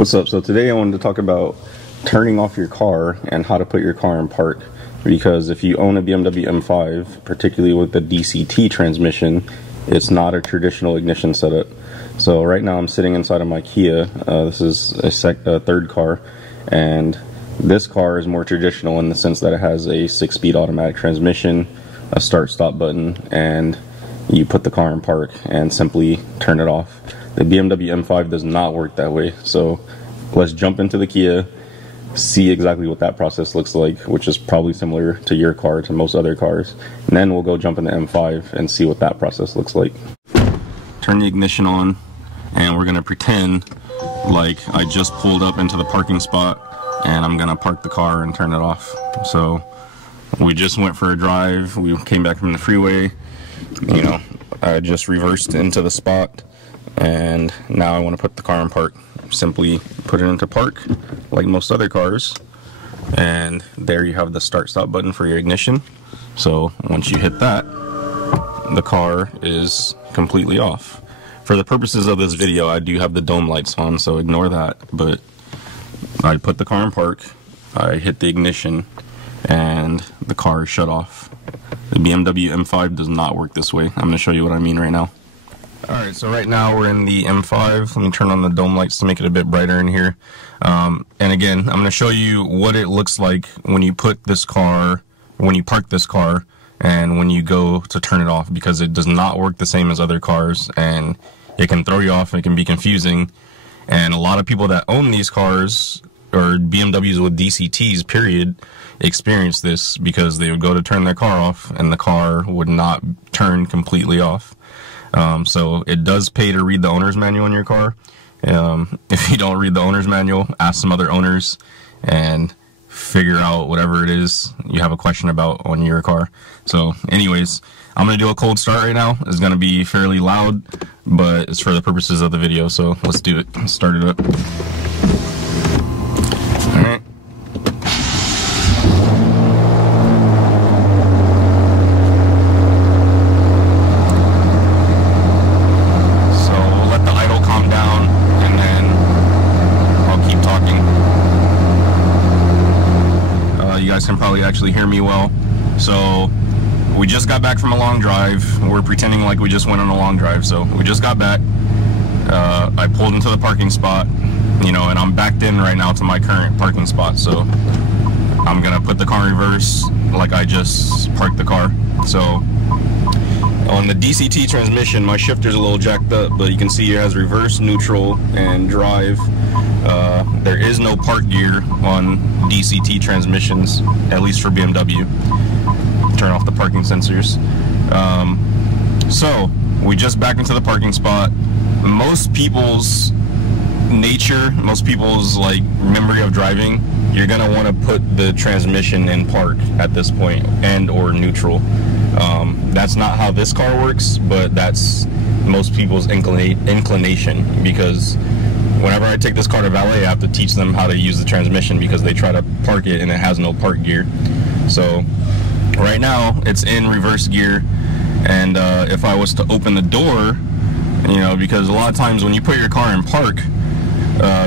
What's up? So today I wanted to talk about turning off your car and how to put your car in park. Because if you own a BMW M5, particularly with the DCT transmission, it's not a traditional ignition setup. So right now I'm sitting inside of my Kia. This is a third car, and this car is more traditional in the sense that it has a 6-speed automatic transmission, a start-stop button, and you put the car in park and simply turn it off. The BMW M5 does not work that way, so let's jump into the Kia, see exactly what that process looks like, which is probably similar to your car, to most other cars, and then we'll go jump in the M5 and see what that process looks like. Turn the ignition on, and we're gonna pretend like I just pulled up into the parking spot, and I'm gonna park the car and turn it off. So we just went for a drive, we came back from the freeway, you know, I just reversed into the spot, and now I want to put the car in park. Simply put it into park like most other cars, and there you have the start stop button for your ignition. So once you hit that, the car is completely off. For the purposes of this video, I do have the dome lights on, so ignore that, but I put the car in park, I hit the ignition, and the car is shut off. The BMW M5 does not work this way. I'm going to show you what I mean right now. Alright, so right now we're in the M5. Let me turn on the dome lights to make it a bit brighter in here. And again, I'm going to show you what it looks like when you put this car, when you park this car, and when you go to turn it off, because it does not work the same as other cars, and it can throw you off, it can be confusing. And a lot of people that own these cars, or BMWs with DCTs, period, experience this because they would go to turn their car off and the car would not turn completely off. So it does pay to read the owner's manual in your car. If you don't read the owner's manual, ask some other owners and figure out whatever it is you have a question about on your car. So anyways, I'm going to do a cold start right now. It's going to be fairly loud, but it's for the purposes of the video, so let's do it. Let's start it up. Alright. Can probably actually hear me well. So we just got back from a long drive. We're pretending like we just went on a long drive. So we just got back. I pulled into the parking spot, you know, and I'm backed in right now to my current parking spot. So I'm gonna put the car in reverse like I just parked the car. So on the DCT transmission, my shifter's a little jacked up, but you can see it has reverse, neutral, and drive. There is no park gear on DCT transmissions, at least for BMW. Turn off the parking sensors. So we just backed into the parking spot. Most people's nature, most people's like memory of driving, you're gonna want to put the transmission in park at this point, and or neutral. That's not how this car works, but that's most people's inclination, because whenever I take this car to valet, I have to teach them how to use the transmission because they try to park it and it has no park gear. So right now it's in reverse gear, and if I was to open the door, you know, because a lot of times when you put your car in park,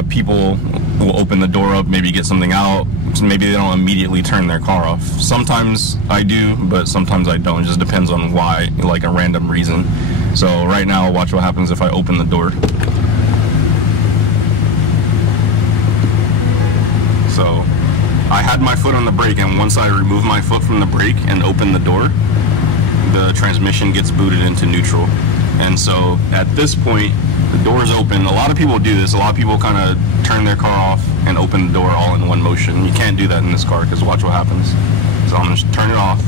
people will open the door up, maybe get something out, so maybe they don't immediately turn their car off. Sometimes I do, but sometimes I don't. It just depends on why, like a random reason. So right now, watch what happens if I open the door. So I had my foot on the brake, and once I remove my foot from the brake and open the door, the transmission gets booted into neutral. And so at this point, the door's open. A lot of people do this. A lot of people kind of turn their car off and open the door all in one motion. You can't do that in this car, because watch what happens. So I'm going to turn it off,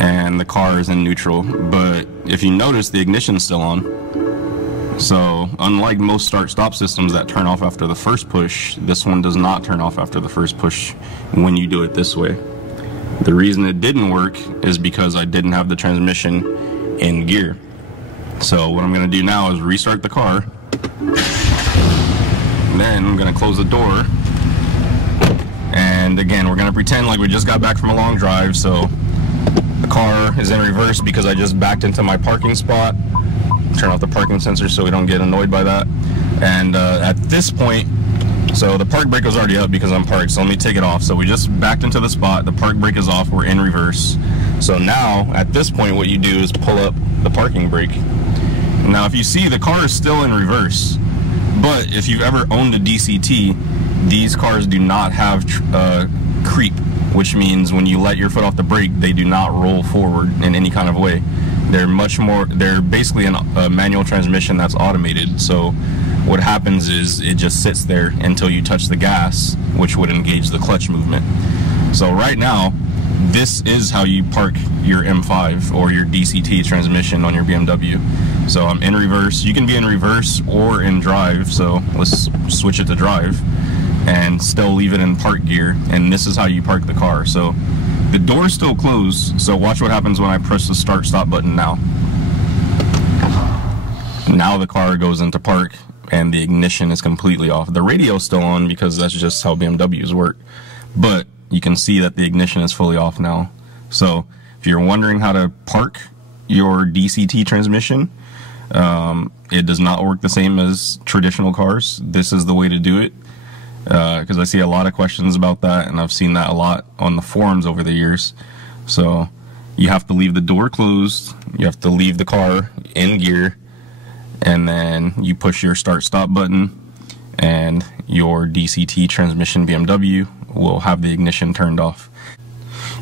and the car is in neutral. But if you notice, the ignition's still on. So unlike most start-stop systems that turn off after the first push, this one does not turn off after the first push when you do it this way. The reason it didn't work is because I didn't have the transmission in gear. So what I'm going to do now is restart the car, and then I'm going to close the door, and again we're going to pretend like we just got back from a long drive. So the car is in reverse because I just backed into my parking spot. Turn off the parking sensor so we don't get annoyed by that. And at this point, so the park brake was already up because I'm parked, so let me take it off. So we just backed into the spot, the park brake is off, we're in reverse. So now, at this point, what you do is pull up the parking brake. Now, if you see, the car is still in reverse, but if you've ever owned a DCT, these cars do not have creep, which means when you let your foot off the brake, they do not roll forward in any kind of way. They're basically a manual transmission that's automated. So what happens is it just sits there until you touch the gas, which would engage the clutch movement. So right now, this is how you park your M5 or your DCT transmission on your BMW. So I'm in reverse. You can be in reverse or in drive, so let's switch it to drive and still leave it in park gear, and this is how you park the car. So the door's still closed, so watch what happens when I press the start stop button now. Now the car goes into park and the ignition is completely off. The radio's still on because that's just how BMWs work, but you can see that the ignition is fully off now. So if you're wondering how to park your DCT transmission, it does not work the same as traditional cars. This is the way to do it, because I see a lot of questions about that, and I've seen that a lot on the forums over the years. So you have to leave the door closed, you have to leave the car in gear, and then you push your start stop button, and your DCT transmission BMW will have the ignition turned off.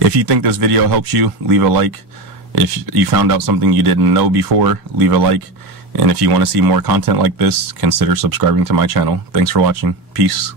If you think this video helps you, leave a like. If you found out something you didn't know before, leave a like. And if you want to see more content like this, consider subscribing to my channel. Thanks for watching. Peace.